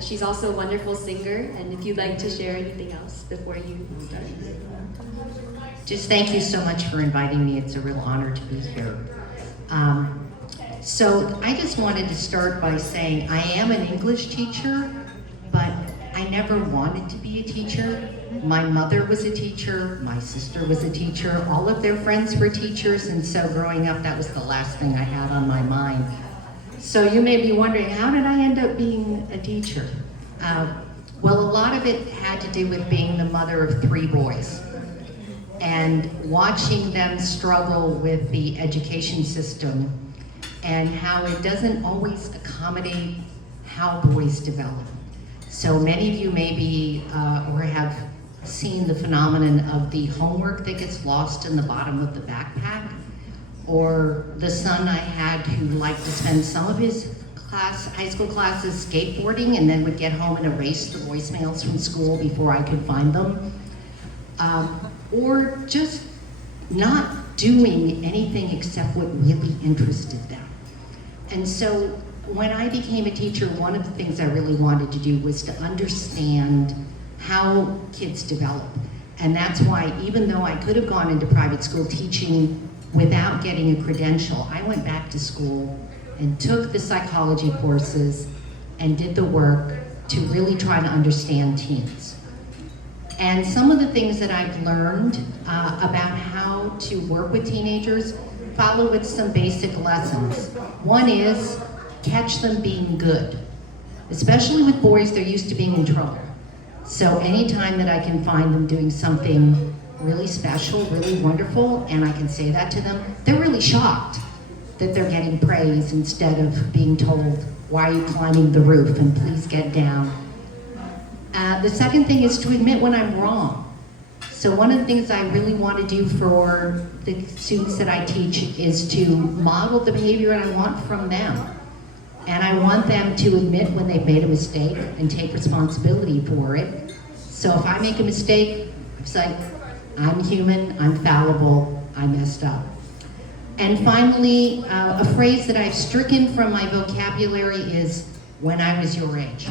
She's also a wonderful singer, and if you'd like to share anything else before you start. Just thank you so much for inviting me. It's a real honor to be here. So I just wanted to start by saying I am an English teacher, but I never wanted to be a teacher. My mother was a teacher, my sister was a teacher, all of their friends were teachers, and so growing up, that was the last thing I had on my mind. So you may be wondering, how did I end up being a teacher? Well, a lot of it had to do with being the mother of 3 boys and watching them struggle with the education system and how it doesn't always accommodate how boys develop. So many of you maybe or have seen the phenomenon of the homework that gets lost in the bottom of the backpack, or the son I had who liked to spend some of his high school classes skateboarding and then would get home and erase the voicemails from school before I could find them. Or just not doing anything except what really interested them. And so when I became a teacher, one of the things I really wanted to do was to understand how kids develop. And that's why, even though I could have gone into private school teaching without getting a credential, I went back to school and took the psychology courses and did the work to really try to understand teens. And some of the things that I've learned about how to work with teenagers follow with some basic lessons. One is catch them being good. Especially with boys, they're used to being in trouble. So anytime that I can find them doing something really special, really wonderful, and I can say that to them, they're really shocked that they're getting praise instead of being told, why are you climbing the roof and please get down. The second thing is to admit when I'm wrong. So one of the things I really want to do for the students that I teach is to model the behavior I want from them. And I want them to admit when they've made a mistake and take responsibility for it. So if I make a mistake, it's like, I'm human, I'm fallible, I messed up. And finally, a phrase that I've stricken from my vocabulary is, when I was your age.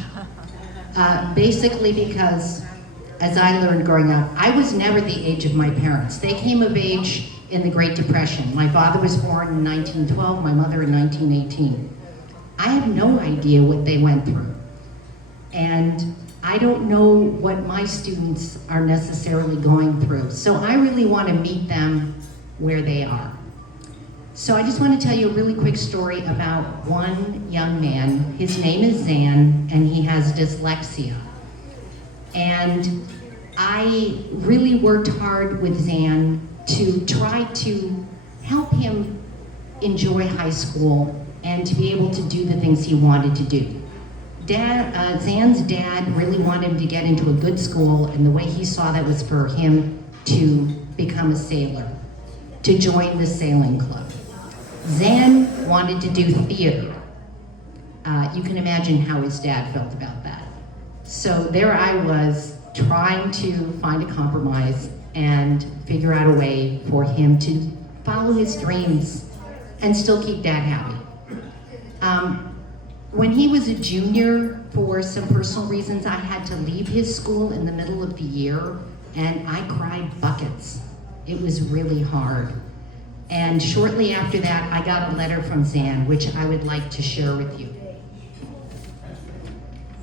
Basically because, as I learned growing up, I was never the age of my parents. They came of age in the Great Depression. My father was born in 1912, my mother in 1918. I have no idea what they went through. And I don't know what my students are necessarily going through. So I really want to meet them where they are. So I just want to tell you a really quick story about one young man. His name is Zan, and he has dyslexia. And I really worked hard with Zan to try to help him enjoy high school and to be able to do the things he wanted to do. Zan's dad really wanted him to get into a good school, and the way he saw that was for him to become a sailor, to join the sailing club. Zan wanted to do theater. You can imagine how his dad felt about that. So there I was trying to find a compromise and figure out a way for him to follow his dreams and still keep Dad happy. When he was a junior, for some personal reasons, I had to leave his school in the middle of the year, and I cried buckets. It was really hard. And shortly after that, I got a letter from Zan, which I would like to share with you.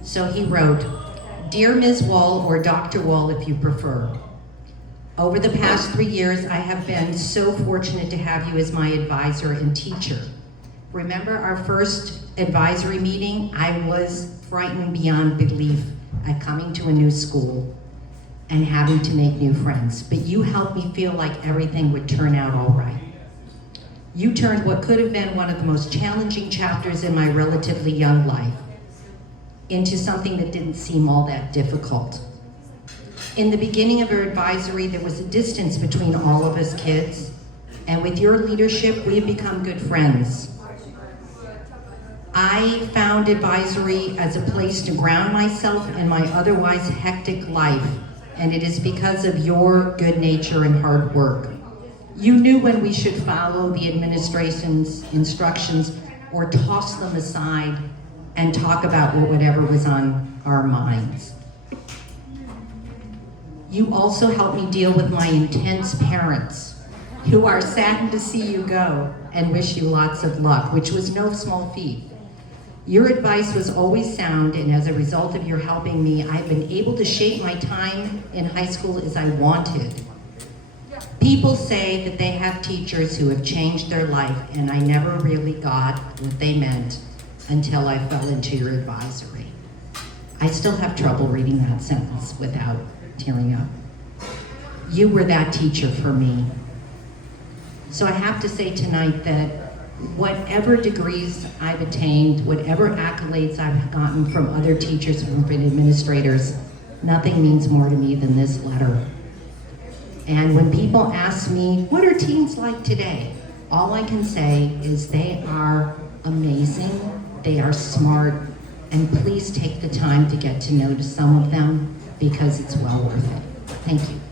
So he wrote, "Dear Ms. Wahl, or Dr. Wahl if you prefer, over the past 3 years, I have been so fortunate to have you as my advisor and teacher. Remember our first advisory meeting? I was frightened beyond belief at coming to a new school and having to make new friends, but you helped me feel like everything would turn out all right. You turned what could have been one of the most challenging chapters in my relatively young life into something that didn't seem all that difficult. In the beginning of our advisory, there was a distance between all of us kids, and with your leadership, we have become good friends. I found advisory as a place to ground myself in my otherwise hectic life, and it is because of your good nature and hard work. You knew when we should follow the administration's instructions or toss them aside and talk about whatever was on our minds. You also helped me deal with my intense parents, who are saddened to see you go and wish you lots of luck, which was no small feat. Your advice was always sound, and as a result of your helping me, I've been able to shape my time in high school as I wanted. People say that they have teachers who have changed their life, and I never really got what they meant until I fell into your advisory. I still have trouble reading that sentence without tearing up. You were that teacher for me. So I have to say tonight that whatever degrees I've attained, whatever accolades I've gotten from other teachers and from administrators, nothing means more to me than this letter. And when people ask me, what are teens like today? All I can say is they are amazing, they are smart, and please take the time to get to know some of them because it's well worth it. Thank you.